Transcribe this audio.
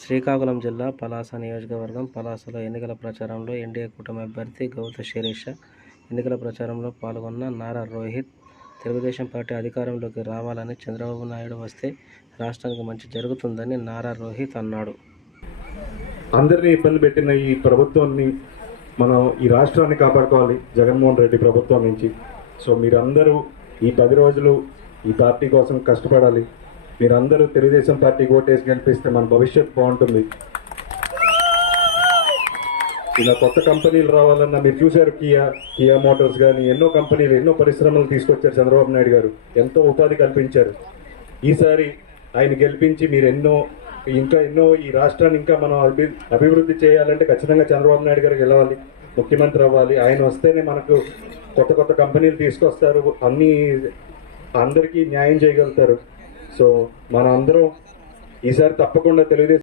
శ్రీకాకుళం జిల్లా పలాస నియోజకవర్గం పలాసలో ఎన్నికల ప్రచారంలో ఎన్డీఏ కూటమి అభ్యర్థి గౌత శిరీష. ఎన్నికల ప్రచారంలో పాల్గొన్న నారా రోహిత్. తెలుగుదేశం పార్టీ అధికారంలోకి రావాలని చంద్రబాబు నాయుడు వస్తే రాష్ట్రానికి మంచి జరుగుతుందని నారా రోహిత్ అన్నాడు. అందరినీ ఇబ్బంది పెట్టిన ఈ ప్రభుత్వాన్ని మనం ఈ రాష్ట్రాన్ని కాపాడుకోవాలి జగన్మోహన్ రెడ్డి ప్రభుత్వం నుంచి. సో మీరందరూ ఈ పది రోజులు ఈ పార్టీ కోసం కష్టపడాలి. మీరందరూ తెలుగుదేశం పార్టీకి ఓటేసి గెలిపిస్తే మన భవిష్యత్ బాగుంటుంది. ఇలా కొత్త కంపెనీలు రావాలన్నా మీరు చూశారు కియా కియా మోటార్స్ కానీ ఎన్నో కంపెనీలు ఎన్నో పరిశ్రమలు తీసుకొచ్చారు చంద్రబాబు నాయుడు గారు. ఎంతో ఉపాధి కల్పించారు. ఈసారి ఆయన గెలిపించి మీరు ఎన్నో ఇంకా ఎన్నో ఈ రాష్ట్రాన్ని ఇంకా మనం అభి అభివృద్ధి చేయాలంటే ఖచ్చితంగా చంద్రబాబు నాయుడు గారు గెలవాలి ముఖ్యమంత్రి అవ్వాలి. ఆయన వస్తేనే మనకు కొత్త కొత్త కంపెనీలు తీసుకొస్తారు అన్నీ అందరికీ న్యాయం చేయగలుగుతారు. సో మనందరం ఈసారి తప్పకుండా తెలుగుదేశం